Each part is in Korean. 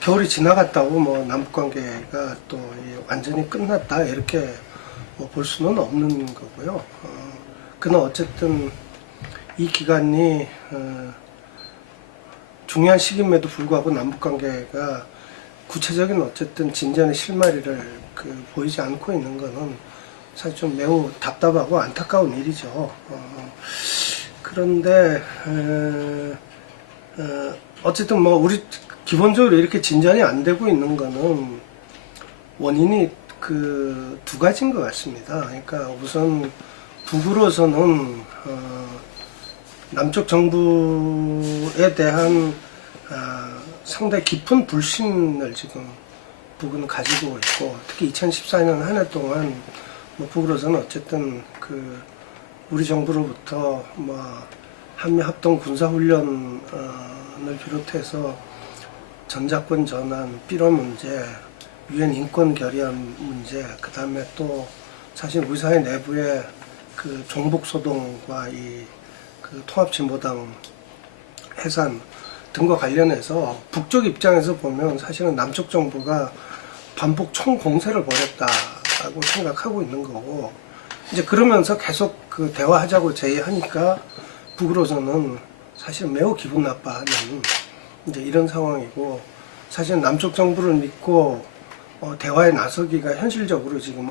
겨울이 지나갔다고 뭐 남북관계가 또 완전히 끝났다 이렇게 뭐 볼 수는 없는 거고요. 그러나 어쨌든 이 기간이 중요한 시기임에도 불구하고 남북관계가 구체적인 어쨌든 진전의 실마리를 보이지 않고 있는 것은 사실 좀 매우 답답하고 안타까운 일이죠. 그런데 어쨌든 뭐 우리 기본적으로 이렇게 진전이 안 되고 있는 거는 원인이 두 가지인 것 같습니다. 그러니까 우선 북으로서는 남쪽 정부에 대한 상당히 깊은 불신을 지금 북은 가지고 있고, 특히 2014년 한 해 동안 뭐 북으로서는 어쨌든 우리 정부로부터 뭐 한미 합동 군사훈련을 비롯해서 전작권 전환, 삐러 문제, 유엔 인권 결의안 문제, 그 다음에 또 사실 우리 사회 내부의 종북소동과 통합진보당 해산 등과 관련해서 북쪽 입장에서 보면 사실은 남쪽 정부가 반복 총공세를 벌였다고 생각하고 있는 거고, 이제 그러면서 계속 대화하자고 제의하니까 북으로서는 사실 매우 기분 나빠하는 이제 이런 상황이고, 사실 남쪽 정부를 믿고 대화에 나서기가 현실적으로 지금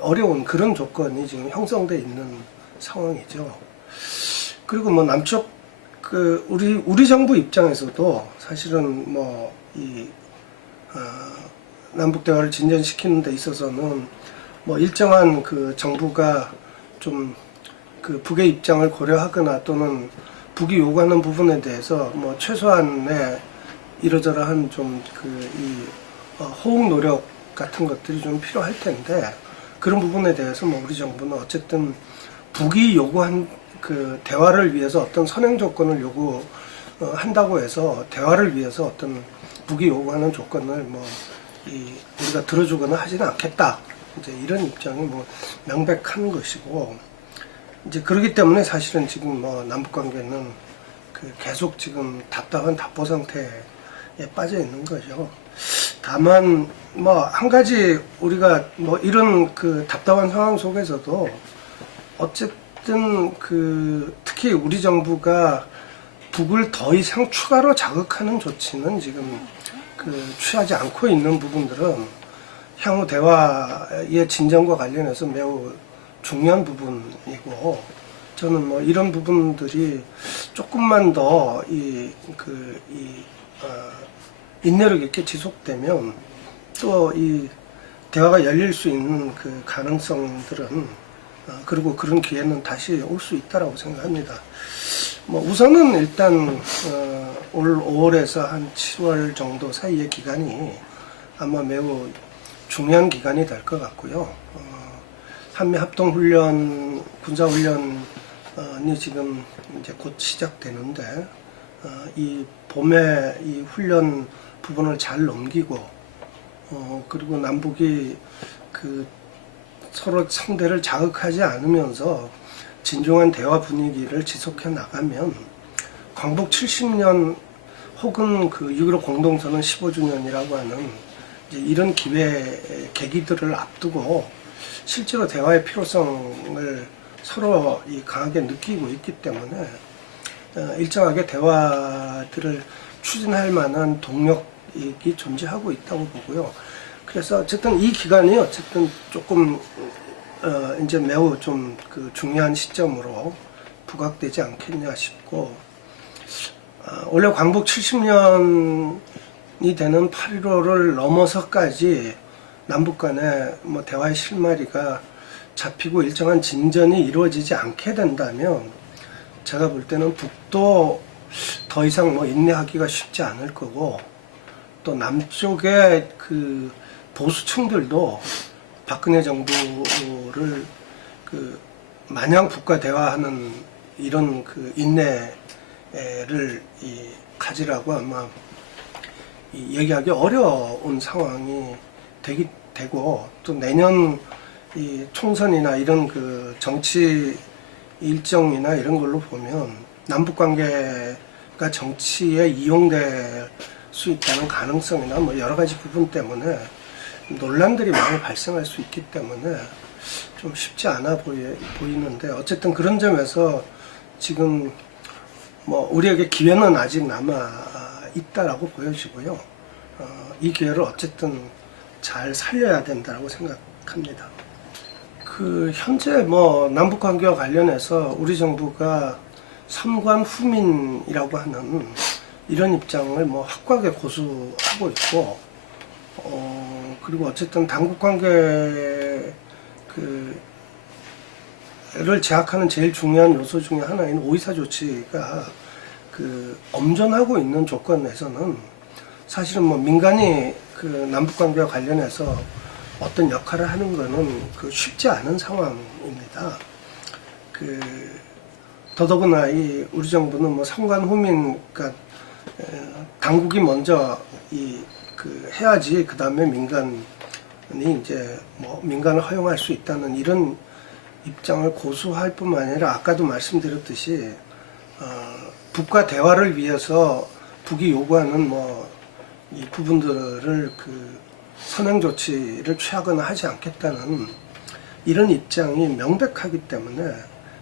어려운 그런 조건이 지금 형성돼 있는 상황이죠. 그리고 뭐 남쪽 우리 정부 입장에서도 사실은 남북 대화를 진전시키는 데 있어서는 뭐 일정한 정부가 좀 북의 입장을 고려하거나 또는 북이 요구하는 부분에 대해서 뭐 최소한의 이러저러한 호응 노력 같은 것들이 좀 필요할 텐데, 그런 부분에 대해서 뭐 우리 정부는 어쨌든 북이 요구한 대화를 위해서 어떤 선행 조건을 요구한다고 해서 대화를 위해서 어떤 북이 요구하는 조건을 우리가 들어주거나 하지는 않겠다, 이제 이런 입장이 뭐 명백한 것이고, 이제 그렇기 때문에 사실은 지금 남북 관계는 계속 지금 답답한 답보 상태에 빠져 있는 거죠. 다만 한 가지 우리가 이런 답답한 상황 속에서도 어쨌든 특히 우리 정부가 북을 더 이상 추가로 자극하는 조치는 지금 취하지 않고 있는 부분들은 향후 대화의 진전과 관련해서 매우 중요한 부분이고, 저는 이런 부분들이 조금만 더 인내력 있게 지속되면 또 이 대화가 열릴 수 있는 가능성들은 그리고 그런 기회는 다시 올 수 있다라고 생각합니다. 우선은 일단 올 5월에서 한 7월 정도 사이의 기간이 아마 매우 중요한 기간이 될 것 같고요. 한미 합동훈련, 군사훈련이 지금 이제 곧 시작되는데, 이 봄에 이 훈련 부분을 잘 넘기고, 그리고 남북이 서로 상대를 자극하지 않으면서 진중한 대화 분위기를 지속해 나가면 광복 70년 혹은 6.15 공동선언 15주년이라고 하는 이제 이런 계기들을 앞두고 실제로 대화의 필요성을 서로 강하게 느끼고 있기 때문에 일정하게 대화들을 추진할 만한 동력이 존재하고 있다고 보고요. 그래서 어쨌든 이 기간이 어쨌든 조금 이제 매우 좀 중요한 시점으로 부각되지 않겠냐 싶고, 원래 광복 70년이 되는 8.15를 넘어서까지 남북 간의 대화의 실마리가 잡히고 일정한 진전이 이루어지지 않게 된다면 제가 볼 때는 북도 더 이상 인내하기가 쉽지 않을 거고, 또 남쪽의 보수층들도 박근혜 정부를 마냥 북과 대화하는 이런 인내를 가지라고 아마 얘기하기 어려운 상황이 되고, 또 내년 총선이나 이런 정치 일정이나 이런 걸로 보면 남북 관계가 정치에 이용될 수 있다는 가능성이나 뭐 여러 가지 부분 때문에 논란들이 많이 발생할 수 있기 때문에 좀 쉽지 않아 보이는데, 어쨌든 그런 점에서 지금 뭐 우리에게 기회는 아직 남아 있다라고 보여지고요. 이 기회를 어쨌든 잘 살려야 된다고 생각합니다. 현재 뭐 남북 관계와 관련해서 우리 정부가 삼관 후민이라고 하는 이런 입장을 뭐 확고하게 고수하고 있고, 그리고 어쨌든 당국 관계를 제약하는 제일 중요한 요소 중에 하나인 오이사 조치가 엄존하고 있는 조건에서는 사실은 뭐 민간이 남북 관계와 관련해서 어떤 역할을 하는 거는 쉽지 않은 상황입니다. 더더구나 우리 정부는 뭐 삼관 후민, 그러니까 당국이 먼저 해야지 그 다음에 민간이 이제 뭐 민간을 허용할 수 있다는 이런 입장을 고수할 뿐만 아니라, 아까도 말씀드렸듯이 북과 대화를 위해서 북이 요구하는 뭐 이 부분들을 선행 조치를 취하거나 하지 않겠다는 이런 입장이 명백하기 때문에,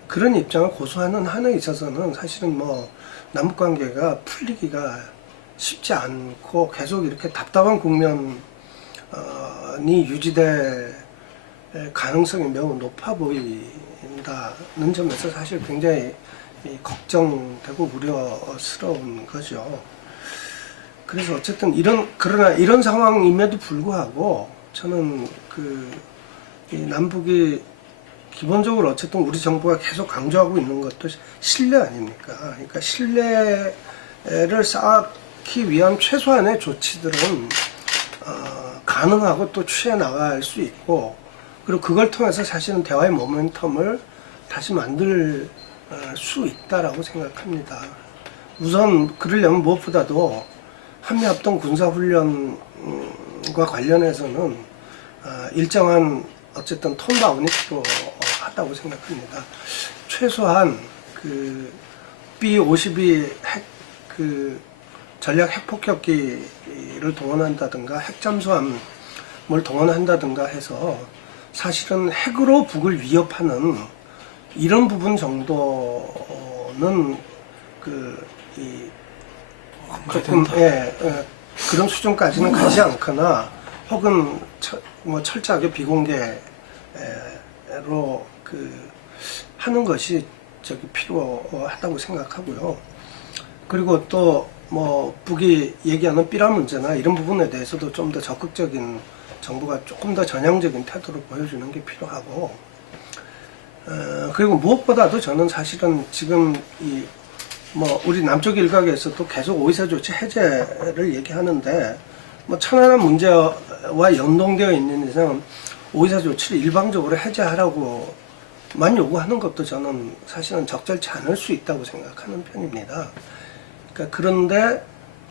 그런 입장을 고수하는 한에 있어서는 사실은 뭐 남북 관계가 풀리기가 쉽지 않고 계속 이렇게 답답한 국면이 유지될 가능성이 매우 높아 보인다는 점에서 사실 굉장히 걱정되고 우려스러운 거죠. 그래서 어쨌든 그러나 이런 상황임에도 불구하고 저는 이 남북이 기본적으로 어쨌든 우리 정부가 계속 강조하고 있는 것도 신뢰 아닙니까? 그러니까 신뢰를 쌓기 위한 최소한의 조치들은 가능하고 또 취해 나갈 수 있고, 그리고 그걸 통해서 사실은 대화의 모멘텀을 다시 만들 수 있다라고 생각합니다. 우선 그러려면 무엇보다도 한미합동 군사훈련과 관련해서는 일정한 어쨌든 톤다운이 필요하다고 생각합니다. 최소한 B-52 전략 핵폭격기를 동원한다든가 핵잠수함을 동원한다든가 해서 사실은 핵으로 북을 위협하는 이런 부분 정도는 조금 그런 수준까지는 가지 않거나, 혹은 철저하게 비공개로 하는 것이 필요하다고 생각하고요. 그리고 또 뭐 북이 얘기하는 삐라 문제나 이런 부분에 대해서도 좀 더 적극적인, 정부가 조금 더 전향적인 태도를 보여주는 게 필요하고, 그리고 무엇보다도 저는 사실은 지금 우리 남쪽 일각에서도 계속 오이사 조치 해제를 얘기하는데, 뭐 천안함 문제와 연동되어 있는 이상 오이사 조치를 일방적으로 해제하라고만 요구하는 것도 저는 사실은 적절치 않을 수 있다고 생각하는 편입니다. 그런데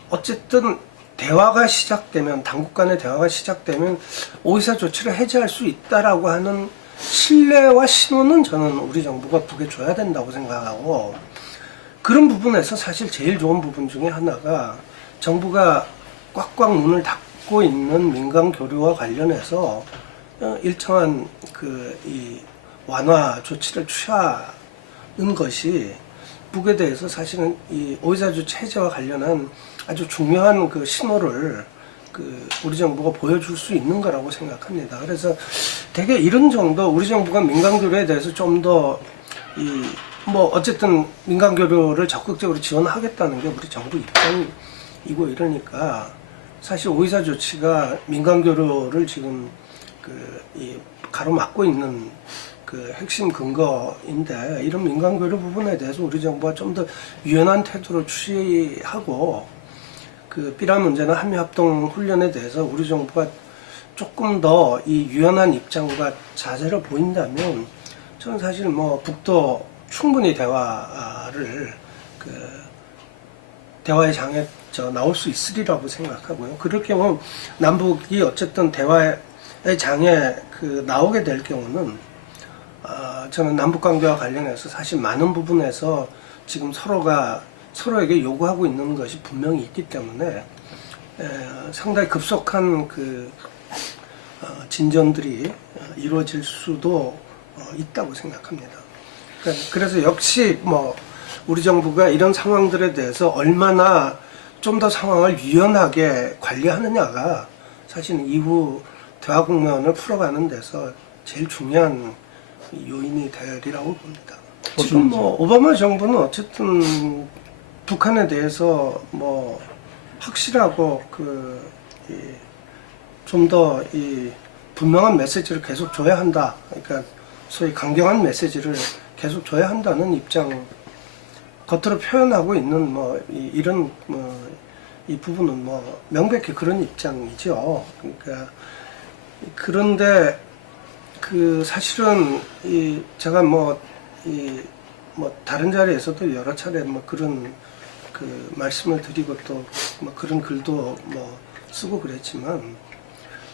어쨌든 대화가 시작되면, 당국 간의 대화가 시작되면 오이사 조치를 해제할 수 있다라고 하는 신뢰와 신호는 저는 우리 정부가 북에 줘야 된다고 생각하고, 그런 부분에서 사실 제일 좋은 부분 중에 하나가 정부가 꽉꽉 문을 닫고 있는 민간 교류와 관련해서 일정한 이 완화 조치를 취하는 것이 북에 대해서 사실은 이 오이사 조치 해제와 관련한 아주 중요한 신호를 우리 정부가 보여줄 수 있는 거라고 생각합니다. 그래서 되게 이런 정도 우리 정부가 민간 교류에 대해서 좀 더 어쨌든 민간 교류를 적극적으로 지원하겠다는 게 우리 정부 입장이고 이러니까, 사실 오이사 조치가 민간 교류를 지금 가로막고 있는 핵심 근거인데, 이런 민간 교류 부분에 대해서 우리 정부가 좀 더 유연한 태도를 취하고, 삐라 문제나 한미합동 훈련에 대해서 우리 정부가 조금 더 이 유연한 입장과 자세를 보인다면, 저는 사실 북도 충분히 대화의 장에 나올 수 있으리라고 생각하고요. 그럴 경우 남북이 어쨌든 대화의 장에 나오게 될 경우는, 저는 남북관계와 관련해서 사실 많은 부분에서 지금 서로에게 요구하고 있는 것이 분명히 있기 때문에, 상당히 급속한 그 진전들이 이루어질 수도 있다고 생각합니다. 그래서 역시 뭐 우리 정부가 이런 상황들에 대해서 얼마나 좀 더 상황을 유연하게 관리하느냐가 사실 이후 대화 국면을 풀어가는 데서 제일 중요한 요인이 되리라고 봅니다. 지금 뭐 오바마 정부는 어쨌든 북한에 대해서 뭐 확실하고 좀 더 이 분명한 메시지를 계속 줘야 한다. 그러니까 소위 강경한 메시지를 계속 줘야 한다는 입장 겉으로 표현하고 있는 뭐 이런 이 부분은 뭐 명백히 그런 입장이죠. 그러니까 그런데 그 사실은 제가 뭐 다른 자리에서도 여러 차례 뭐 그런 그 말씀을 드리고 또 뭐 그런 글도 뭐 쓰고 그랬지만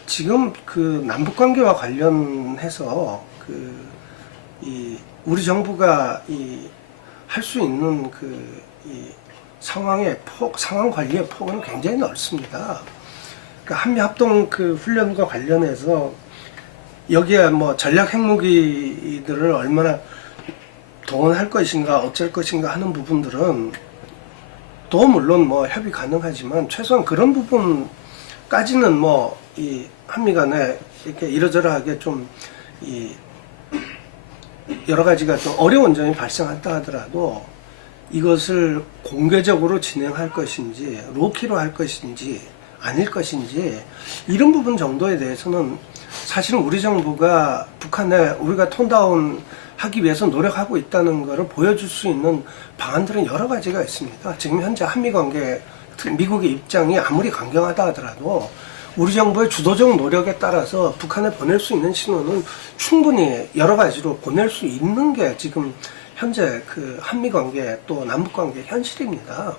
지금 그 남북 관계와 관련해서 우리 정부가 할 수 있는 상황 관리의 폭은 굉장히 넓습니다. 그러니까 한미합동 그 훈련과 관련해서 여기에 뭐 전략 핵무기들을 얼마나 동원할 것인가 어쩔 것인가 하는 부분들은 또 물론 뭐 협의 가능하지만 최소한 그런 부분까지는 뭐 이 한미 간에 이렇게 이러저러하게 좀 여러 가지가 좀 어려운 점이 발생한다 하더라도 이것을 공개적으로 진행할 것인지 로키로 할 것인지 아닐 것인지 이런 부분 정도에 대해서는 사실은 우리 정부가 북한에 우리가 톤다운 하기 위해서 노력하고 있다는 것을 보여줄 수 있는 방안들은 여러 가지가 있습니다. 지금 현재 한미 관계 미국의 입장이 아무리 강경하다 하더라도 우리 정부의 주도적 노력에 따라서 북한에 보낼 수 있는 신호는 충분히 여러 가지로 보낼 수 있는 게 지금 현재 그 한미 관계 또 남북 관계 현실입니다.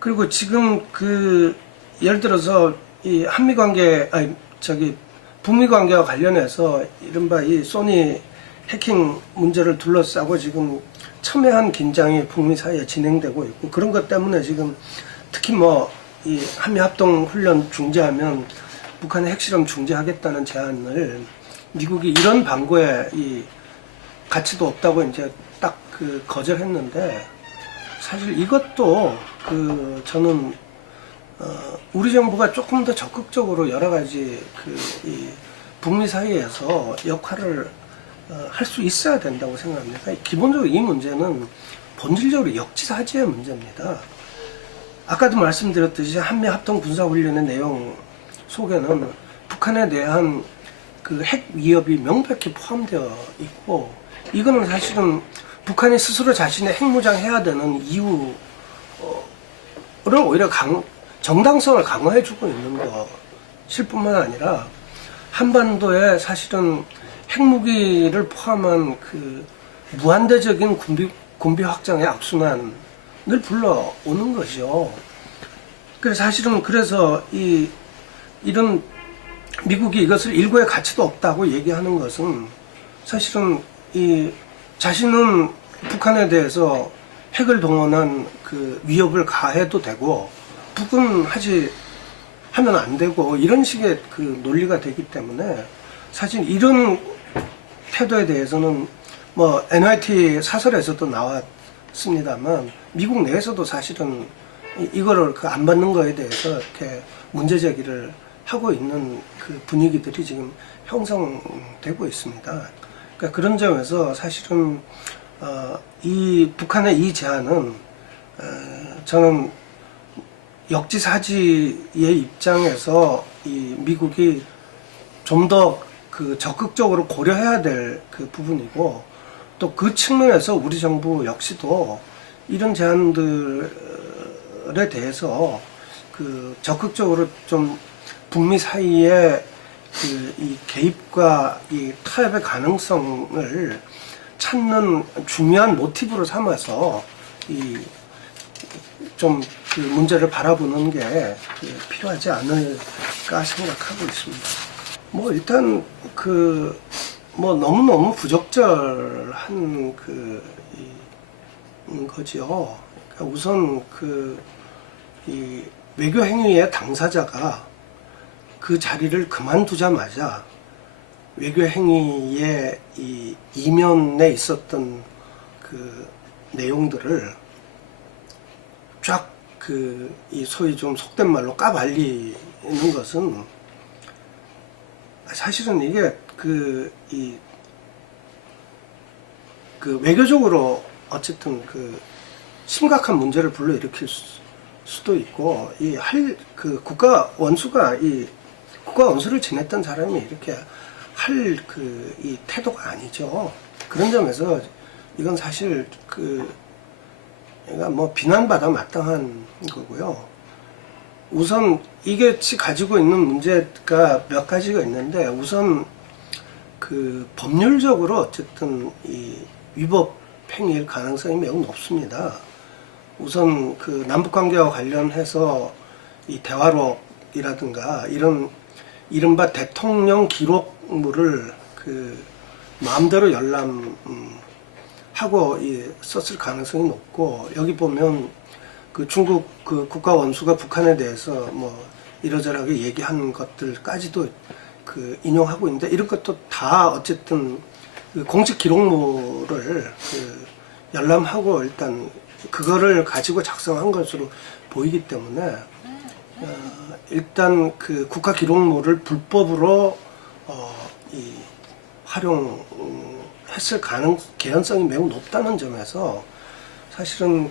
그리고 지금 예를 들어서 이 한미 관계 북미 관계와 관련해서 이른바 이 소니 해킹 문제를 둘러싸고 지금 첨예한 긴장이 북미 사이에 진행되고 있고 그런 것 때문에 지금 특히 뭐 이 한미 합동 훈련 중지하면 북한의 핵실험 중지하겠다는 제안을 미국이 이런 방구에 가치도 없다고 이제 딱 거절했는데 사실 이것도 저는 우리 정부가 조금 더 적극적으로 여러 가지 이 북미 사이에서 역할을 할 수 있어야 된다고 생각합니다. 기본적으로 이 문제는 본질적으로 역지사지의 문제입니다. 아까도 말씀드렸듯이 한미 합동 군사훈련의 내용 속에는 북한에 대한 핵 위협이 명백히 포함되어 있고 이거는 사실은 북한이 스스로 자신의 핵무장해야 되는 이유를 오히려 정당성을 강화해주고 있는 것일 뿐만 아니라 한반도에 사실은 핵무기를 포함한 무한대적인 군비 확장의 악순환을 불러오는 것이죠. 그래서 사실은 이런 미국이 이것을 일고의 가치도 없다고 얘기하는 것은 사실은 자신은 북한에 대해서 핵을 동원한 위협을 가해도 되고 북은 하면 안 되고 이런 식의 논리가 되기 때문에 사실 이런 태도에 대해서는 뭐 NYT 사설에서도 나왔습니다만 미국 내에서도 사실은 이거를 안 받는 거에 대해서 이렇게 문제 제기를 하고 있는 분위기들이 지금 형성되고 있습니다. 그러니까 그런 점에서 사실은 이 북한의 이 제안은 저는 역지사지의 입장에서 이 미국이 좀 더 적극적으로 고려해야 될 부분이고 또 그 측면에서 우리 정부 역시도 이런 제안들에 대해서 적극적으로 좀 북미 사이에 이 개입과 이 타협의 가능성을 찾는 중요한 모티브로 삼아서 좀 문제를 바라보는 게 필요하지 않을까 생각하고 있습니다. 뭐 일단 뭐 너무너무 부적절한 거죠. 그러니까 우선 이 외교 행위의 당사자가 그 자리를 그만두자마자 외교 행위의 이 이면에 있었던 그 내용들을 쫙 이 소위 좀 속된 말로 까발리는 것은 사실은 이게 그 외교적으로 어쨌든 그 심각한 문제를 불러일으킬 수도 있고 그 국가 원수가 국가 원수를 지냈던 사람이 이렇게 할 이 태도가 아니죠. 그런 점에서 이건 사실 얘가 뭐 비난받아 마땅한 거고요. 우선 이게 가지고 있는 문제가 몇 가지가 있는데, 우선 그 법률적으로 어쨌든 이 위법 행위일 가능성이 매우 높습니다. 우선 그 남북관계와 관련해서 이 대화록이라든가 이런 이른바 대통령 기록물을 그 마음대로 하고 썼을 가능성이 높고, 여기 보면 그 중국 그 국가 원수가 북한에 대해서 뭐 이러저러하게 얘기한 것들까지도 그 인용하고 있는데, 이런 것도 다 어쨌든 그 공식 기록물을 그 열람하고 일단 그거를 가지고 작성한 것으로 보이기 때문에 일단 그 국가 기록물을 불법으로 활용했을 개연성이 매우 높다는 점에서 사실은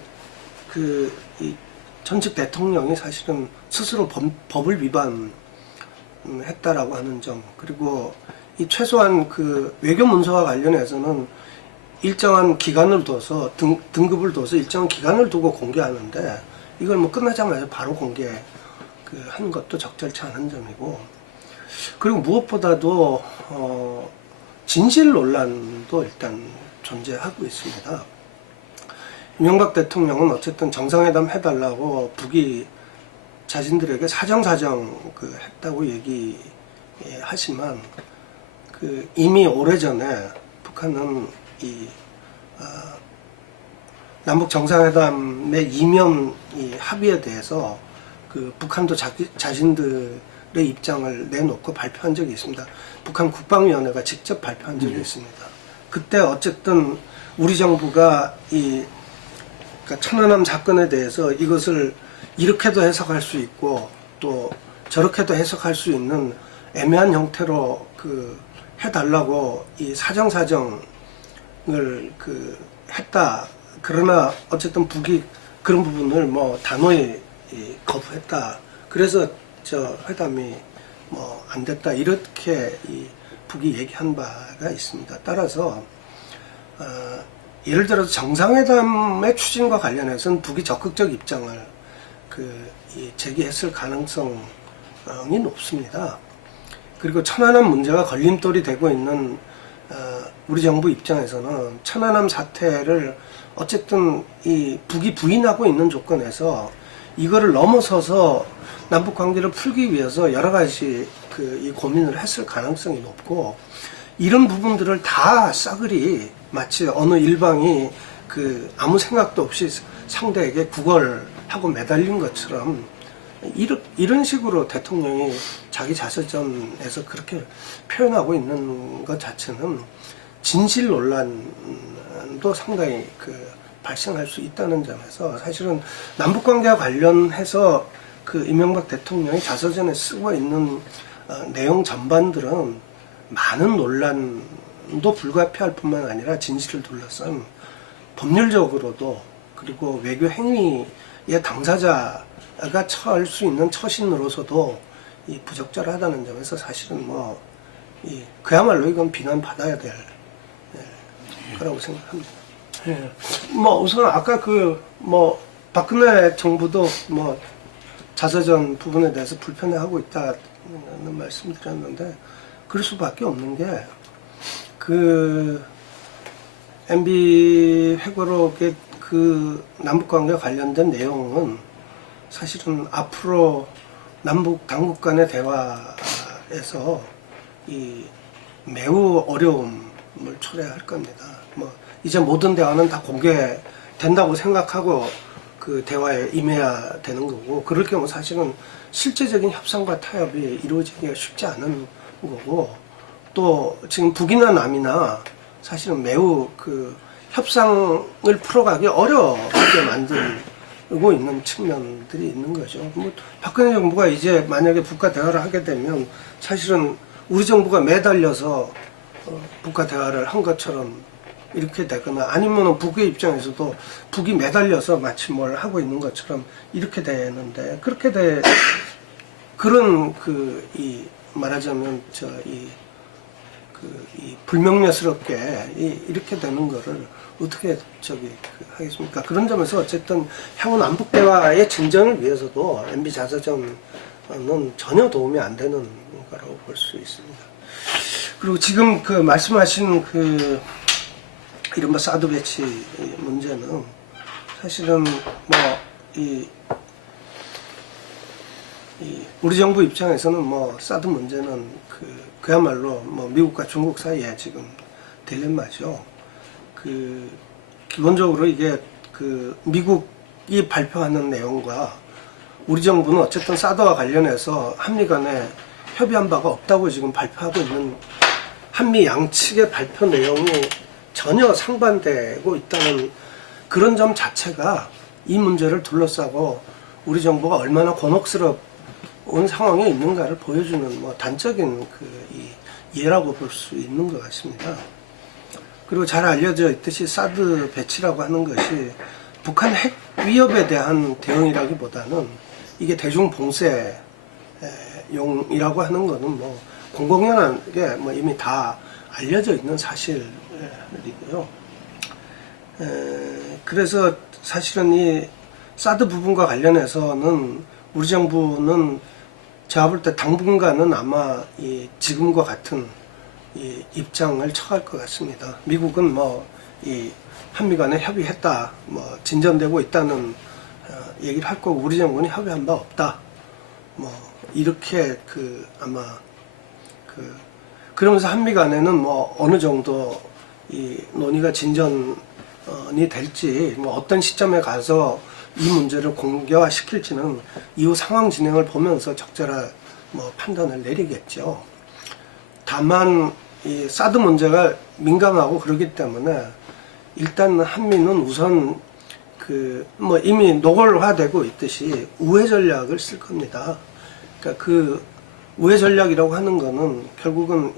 이 전직 대통령이 사실은 스스로 법을 위반했다라고 하는 점, 그리고 이 최소한 그 외교 문서와 관련해서는 일정한 기간을 둬서 등급을 둬서 일정한 기간을 두고 공개하는데, 이걸 뭐 끝나자마자 바로 한 것도 적절치 않은 점이고, 그리고 무엇보다도 진실 논란도 일단 존재하고 있습니다. 이명박 대통령은 어쨌든 정상회담 해달라고 북이 자신들에게 사정사정 했다고 얘기하지만, 이미 오래전에 북한은 남북 정상회담의 이면 합의에 대해서 북한도 자신들의 입장을 내놓고 발표한 적이 있습니다. 북한 국방위원회가 직접 발표한 적이 있습니다. 그때 어쨌든 우리 정부가 그러니까 천안함 사건에 대해서 이것을 이렇게도 해석할 수 있고 또 저렇게도 해석할 수 있는 애매한 형태로 해달라고 사정사정을 했다. 그러나 어쨌든 북이 그런 부분을 뭐 단호히 거부했다. 그래서 회담이 뭐 안 됐다. 이렇게 북이 얘기한 바가 있습니다. 따라서 예를 들어서 정상회담의 추진과 관련해서는 북이 적극적 입장을 제기했을 가능성이 높습니다. 그리고 천안함 문제가 걸림돌이 되고 있는 우리 정부 입장에서는 천안함 사태를 어쨌든 북이 부인하고 있는 조건에서 이거를 넘어서서 남북 관계를 풀기 위해서 여러 가지 이 고민을 했을 가능성이 높고, 이런 부분들을 다 싸그리 마치 어느 일방이 아무 생각도 없이 상대에게 구걸하고 매달린 것처럼 이런 식으로 대통령이 자기 자서전에서 그렇게 표현하고 있는 것 자체는 진실 논란도 상당히 발생할 수 있다는 점에서, 사실은 남북관계와 관련해서 이명박 대통령이 자서전에 쓰고 있는 내용 전반들은 많은 논란도 불가피할 뿐만 아니라 진실을 둘러싼 법률적으로도, 그리고 외교 행위의 당사자가 처할 수 있는 처신으로서도 부적절하다는 점에서 사실은 그야말로 이건 비난받아야 될 거라고 생각합니다. 예. 우선 아까 박근혜 정부도 자서전 부분에 대해서 불편해하고 있다는 말씀드렸는데, 그럴 수밖에 없는 게 MB 회고록의 남북관계와 관련된 내용은 사실은 앞으로 남북 당국 간의 대화에서 매우 어려움을 초래할 겁니다. 이제 모든 대화는 다 공개된다고 생각하고 그 대화에 임해야 되는 거고, 그럴 경우 사실은 실제적인 협상과 타협이 이루어지기가 쉽지 않은 거고, 또 지금 북이나 남이나 사실은 매우 그 협상을 풀어가기 어렵게 만들고 있는 측면들이 있는 거죠. 뭐 박근혜 정부가 이제 만약에 북과 대화를 하게 되면 사실은 우리 정부가 매달려서 북과 대화를 한 것처럼 이렇게 되거나, 아니면 북의 입장에서도 북이 매달려서 마치 뭘 하고 있는 것처럼 이렇게 되는데, 그렇게 그런 말하자면 이 불명예스럽게 이렇게 되는 거를 어떻게 하겠습니까? 그런 점에서 어쨌든 향후 남북 대화의 진전을 위해서도 MB 자서전은 전혀 도움이 안 되는 거라고 볼 수 있습니다. 그리고 지금 그 말씀하신 이른바 사드 배치 문제는 사실은 우리 정부 입장에서는 사드 문제는 그야말로 미국과 중국 사이에 지금 딜레마죠. 기본적으로 이게 미국이 발표하는 내용과 우리 정부는 어쨌든 사드와 관련해서 한미 간에 협의한 바가 없다고 지금 발표하고 있는, 한미 양측의 발표 내용이 전혀 상반되고 있다는 그런 점 자체가 이 문제를 둘러싸고 우리 정부가 얼마나 곤혹스러운 상황에 있는가를 보여주는 단적인 예라고 볼 수 있는 것 같습니다. 그리고 잘 알려져 있듯이 사드 배치라고 하는 것이 북한 핵 위협에 대한 대응이라기보다는 이게 대중 봉쇄용이라고 하는 거는 공공연하게 이미 다 알려져 있는 사실이고요. 그래서 사실은 이 사드 부분과 관련해서는 우리 정부는 제가 볼 때 당분간은 아마 지금과 같은 입장을 처할 것 같습니다. 미국은 이 한미 간에 협의했다, 진전되고 있다는 얘기를 할 거고, 우리 정부는 협의한 바 없다, 이렇게 아마 그러면서 한미 간에는 어느 정도 이 논의가 진전이 될지, 어떤 시점에 가서 이 문제를 공개화시킬지는 이후 상황 진행을 보면서 적절한 판단을 내리겠죠. 다만 이 사드 문제가 민감하고 그러기 때문에 일단 한미는 우선 이미 노골화되고 있듯이 우회 전략을 쓸 겁니다. 그러니까 우회 전략이라고 하는 거는 결국은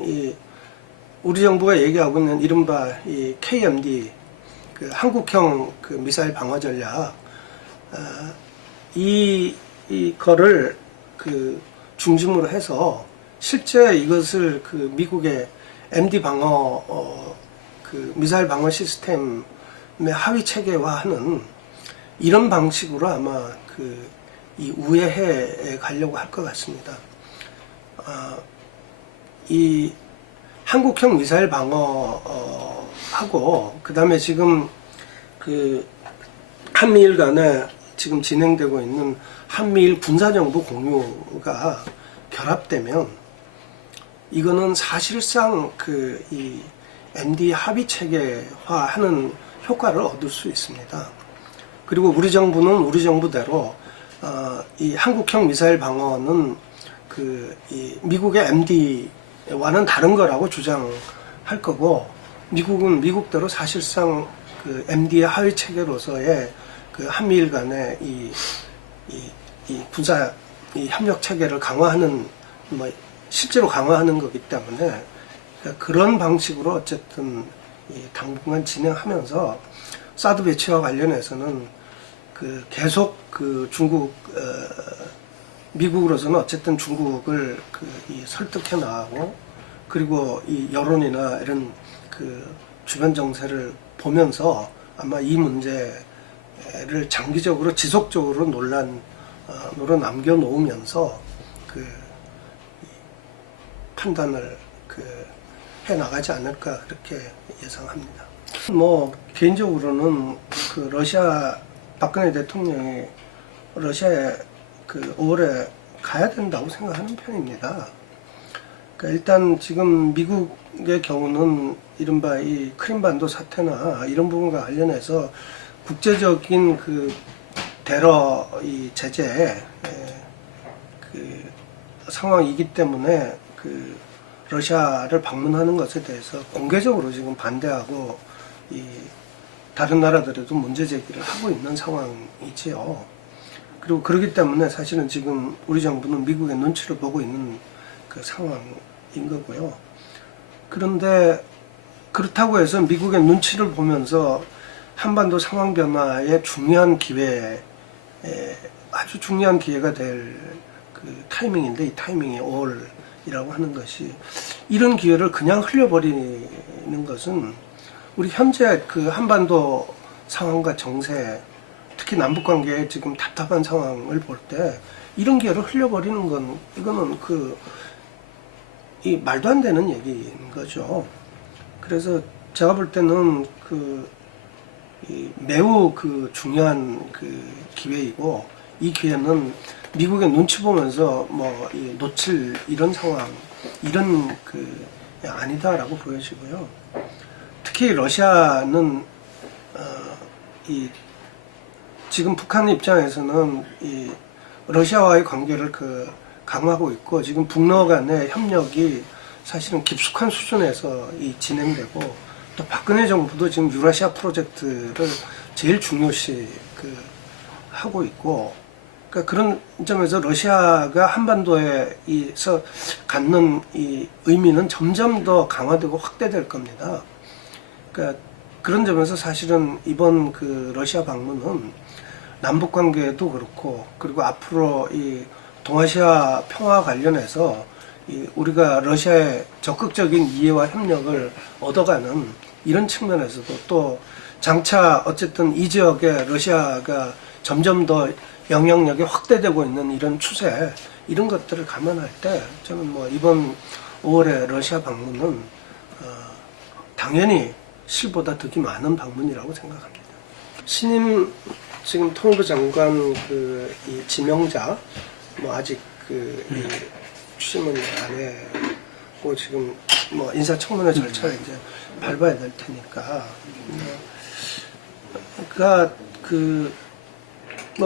우리 정부가 얘기하고 있는 이른바 이 KMD, 한국형 미사일 방어 전략, 이거를 중심으로 해서 실제 이것을 미국의 MD 방어 미사일 방어 시스템의 하위 체계화하는 이런 방식으로 아마 이 우회해에 가려고 할 것 같습니다. 이 한국형 미사일 방어하고 그다음에 지금 한미일 간에 지금 진행되고 있는 한미일 군사정보 공유가 결합되면 이거는 사실상 이 MD 합의 체계화하는 효과를 얻을 수 있습니다. 그리고 우리 정부는 우리 정부대로 이 한국형 미사일 방어는 이 미국의 MD와는 다른 거라고 주장할 거고, 미국은 미국대로 사실상 MD의 하위 체계로서의 한미일 간의 이 군사 협력 체계를 강화하는, 실제로 강화하는 거기 때문에 그런 방식으로 어쨌든 당분간 진행하면서 사드 배치와 관련해서는 계속 중국, 미국으로서는 어쨌든 중국을 설득해 나가고, 그리고 이 여론이나 이런 주변 정세를 보면서 아마 이 문제를 장기적으로 지속적으로 논란으로 남겨놓으면서 판단을 해 나가지 않을까 그렇게 예상합니다. 개인적으로는 러시아 박근혜 대통령이 러시아에 5월에 가야 된다고 생각하는 편입니다. 일단 지금 미국의 경우는 이른바 이 크림반도 사태나 이런 부분과 관련해서 국제적인 대러 이 제재 그 상황이기 때문에 그 러시아를 방문하는 것에 대해서 공개적으로 지금 반대하고 이 다른 나라들에도 문제 제기를 하고 있는 상황이지요. 그리고 그렇기 때문에 사실은 지금 우리 정부는 미국의 눈치를 보고 있는 그 상황인 거고요. 그런데 그렇다고 해서 미국의 눈치를 보면서 한반도 상황 변화의 중요한 기회에 아주 중요한 기회가 될 그 타이밍인데, 이 타이밍이 5월이라고 하는 것이, 이런 기회를 그냥 흘려버리는 것은 우리 현재 그 한반도 상황과 정세, 특히 남북 관계의 지금 답답한 상황을 볼 때 이런 기회를 흘려버리는 건, 이거는 이 말도 안 되는 얘기인 거죠. 그래서 제가 볼 때는 매우 중요한 기회이고, 이 기회는 미국의 눈치 보면서 놓칠 이런 상황, 이런 아니다라고 보여지고요. 특히 러시아는 지금 북한 입장에서는 이 러시아와의 관계를 강화하고 있고, 지금 북러 간의 협력이 사실은 깊숙한 수준에서 진행되고, 또 박근혜 정부도 지금 유라시아 프로젝트를 제일 중요시 하고 있고, 그러니까 그런 점에서 러시아가 한반도에서 갖는 이 의미는 점점 더 강화되고 확대될 겁니다. 그러니까 그런 점에서 사실은 이번 러시아 방문은 남북 관계도 그렇고, 그리고 앞으로 이 동아시아 평화 관련해서 우리가 러시아의 적극적인 이해와 협력을 얻어가는 이런 측면에서도, 또 장차 어쨌든 이 지역에 러시아가 점점 더 영향력이 확대되고 있는 이런 추세, 이런 것들을 감안할 때 저는 이번 5월의 러시아 방문은 당연히 실보다 득이 많은 방문이라고 생각합니다. 신임 지금 통일부 장관 이 지명자 아직 이 취임은 안 해고 지금 인사청문회 절차를 이제 밟아야 될 테니까,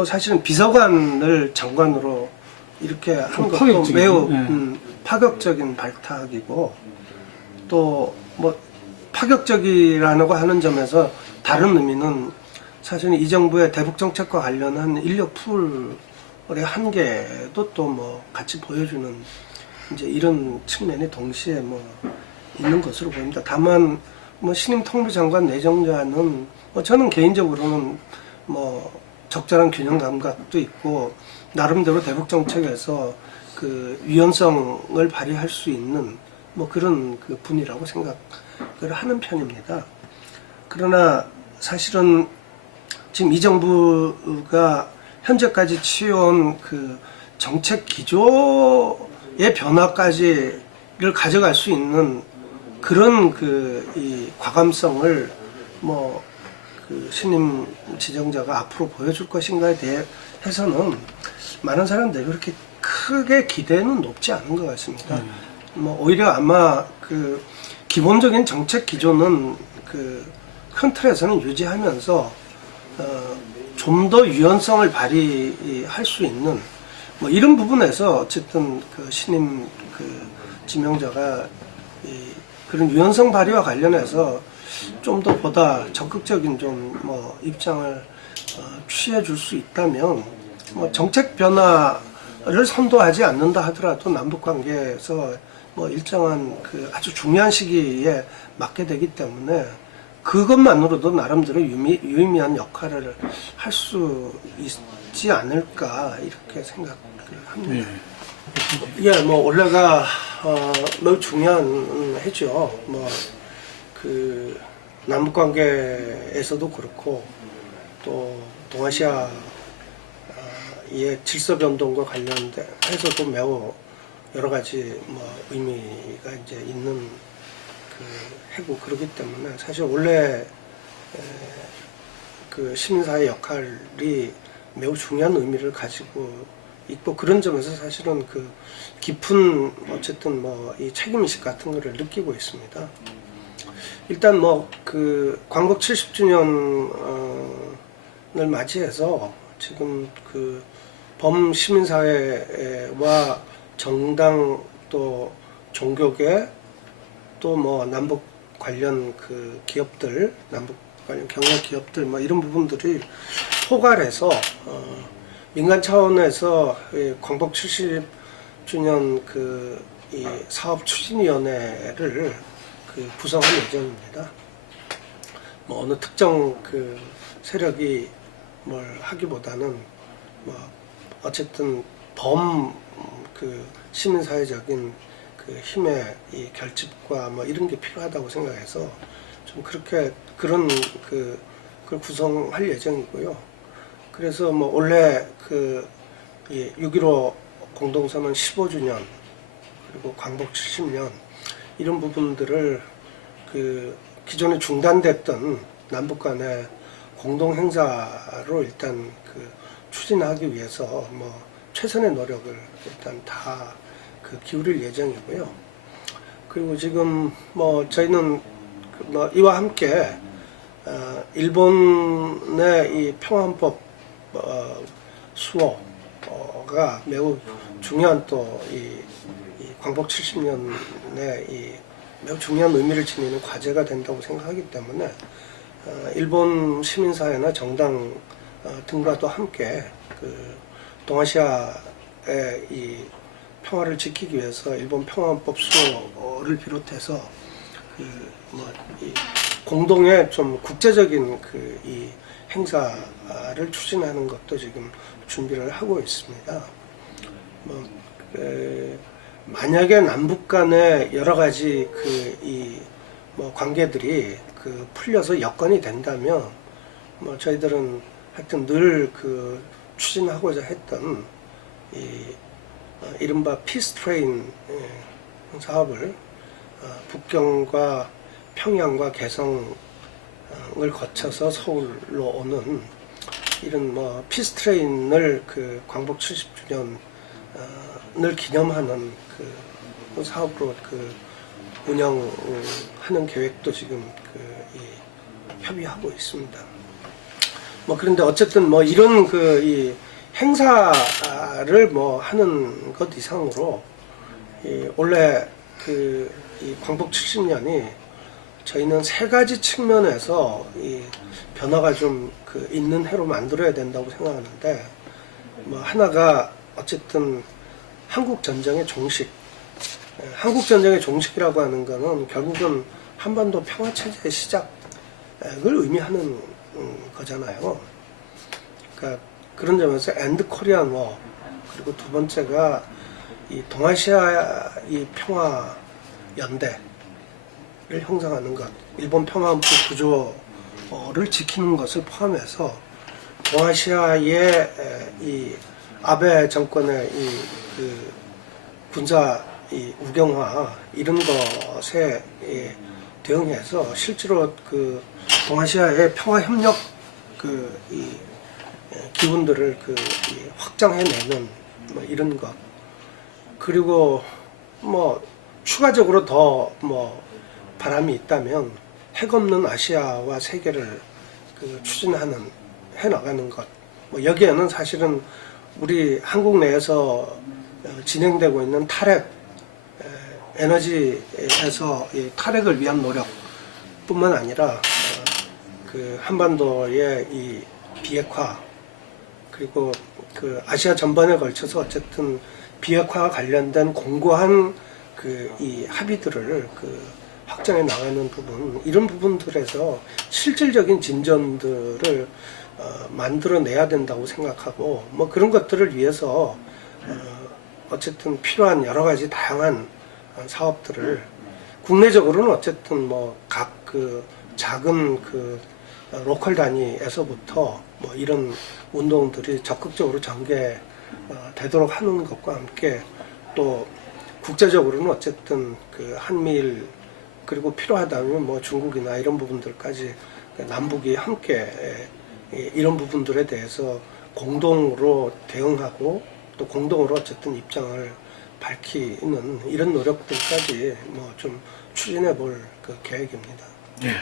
사실은 비서관을 장관으로 이렇게 한 것도 매우 파격적인 발탁이고, 또 파격적이라고 하는 점에서 다른 의미는 사실은 이 정부의 대북 정책과 관련한 인력 풀의 한계도 또 같이 보여주는 이제 이런 측면이 동시에 있는 것으로 보입니다. 다만 신임 통일부 장관 내정자는 저는 개인적으로는 적절한 균형 감각도 있고, 나름대로 대북 정책에서 유연성을 발휘할 수 있는 그런 분이라고 생각을 하는 편입니다. 그러나 사실은 지금 이 정부가 현재까지 취해온 정책 기조의 변화까지를 가져갈 수 있는 그런 이 과감성을 신임 지정자가 앞으로 보여줄 것인가에 대해서는 많은 사람들이 그렇게 크게 기대는 높지 않은 것 같습니다. 오히려 아마 기본적인 정책 기조는 큰 틀에서는 유지하면서 좀 더 유연성을 발휘할 수 있는 이런 부분에서 어쨌든 신임 지명자가 그런 유연성 발휘와 관련해서 좀 더 보다 적극적인 입장을 취해 줄 수 있다면, 정책 변화를 선도하지 않는다 하더라도 남북 관계에서 일정한 아주 중요한 시기에 맞게 되기 때문에 그것만으로도 나름대로 유의미한 역할을 할 수 있지 않을까, 이렇게 생각을 합니다. 원래가 매우 중요한 해죠. 남북 관계에서도 그렇고, 또 동아시아의 질서 변동과 관련해서도 매우 여러 가지 의미가 이제 있는 해고, 그렇기 때문에 사실 원래 시민사회 역할이 매우 중요한 의미를 가지고 있고, 그런 점에서 사실은 깊은 어쨌든 이 책임의식 같은 거를 느끼고 있습니다. 일단 광복 70주년을 맞이해서 지금 그 범시민사회와 정당 또 종교계 또 뭐 남북 관련 그 기업들, 남북 관련 경력 기업들 뭐 이런 부분들이 포괄해서 민간 차원에서 광복 70주년 그 이 사업 추진위원회를 그 구성할 예정입니다. 뭐 어느 특정 그 세력이 뭘 하기보다는 뭐 어쨌든 그 시민사회적인 그 힘의 이 결집과 뭐 이런 게 필요하다고 생각해서 좀 그런 그걸 구성할 예정이고요. 그래서 뭐 원래 그 6.15 공동선언 15주년 그리고 광복 70년 이런 부분들을 그 기존에 중단됐던 남북 간의 공동 행사로 일단 그 추진하기 위해서 뭐 최선의 노력을 일단 다 그 기울일 예정이고요. 그리고 지금 뭐 저희는 뭐 이와 함께 일본의 이 평화헌법 수호가 매우 중요한 또 이 광복 70년에 이 매우 중요한 의미를 지니는 과제가 된다고 생각하기 때문에 일본 시민사회나 정당 등과도 함께 그 동아시아의 이 평화를 지키기 위해서 일본 평화헌법 수호를 비롯해서 그 뭐 이 공동의 좀 국제적인 그 이 행사를 추진하는 것도 지금 준비를 하고 있습니다. 뭐 만약에 남북 간의 여러 가지 그 이 뭐 관계들이 그 풀려서 여건이 된다면 뭐 저희들은 하여튼 늘 그 추진하고자 했던 이 이른바 피스 트레인 사업을 북경과 평양과 개성을 거쳐서 서울로 오는 이런 뭐 피스 트레인을 그 광복 70주년을 기념하는 그 사업으로 그 운영하는 계획도 지금 협의하고 있습니다. 뭐 그런데 어쨌든 뭐 이런 이 행사를 뭐 하는 것 이상으로 원래 이 광복 70년이 저희는 세 가지 측면에서 이 변화가 좀 있는 해로 만들어야 된다고 생각하는데 뭐 하나가 어쨌든 한국 전쟁의 종식. 한국 전쟁의 종식이라고 하는 거는 결국은 한반도 평화 체제의 시작을 의미하는 거잖아요. 그러니까 그런 점에서 엔드 코리안 워 그리고 두 번째가 이 동아시아 이 평화 연대를 형성하는 것, 일본 평화헌법 구조를 지키는 것을 포함해서 동아시아의 이 아베 정권의 그 군사 우경화 이런 것에 대응해서 실제로 그 동아시아의 평화 협력 기운들을 확장해내는 뭐 이런 것 그리고 뭐 추가적으로 더 뭐 바람이 있다면 핵 없는 아시아와 세계를 추진하는 해나가는 것 뭐 여기에는 사실은 우리 한국 내에서 진행되고 있는 탈핵 에너지에서 이 탈핵을 위한 노력뿐만 아니라 그 한반도의 이 비핵화 그리고 그 아시아 전반에 걸쳐서 어쨌든 비핵화와 관련된 공고한 이 합의들을 확장해 나가는 부분 이런 부분들에서 실질적인 진전들을 만들어내야 된다고 생각하고 뭐 그런 것들을 위해서 어쨌든 필요한 여러 가지 다양한 사업들을 국내적으로는 어쨌든 뭐 각 작은 로컬 단위에서부터 뭐 이런 운동들이 적극적으로 전개되도록 하는 것과 함께 또 국제적으로는 어쨌든 한미일 그리고 필요하다면 뭐 중국이나 이런 부분들까지 남북이 함께 이런 부분들에 대해서 공동으로 대응하고 또 공동으로 어쨌든 입장을 밝히는 이런 노력들까지 뭐 좀 추진해 볼 계획입니다. 예.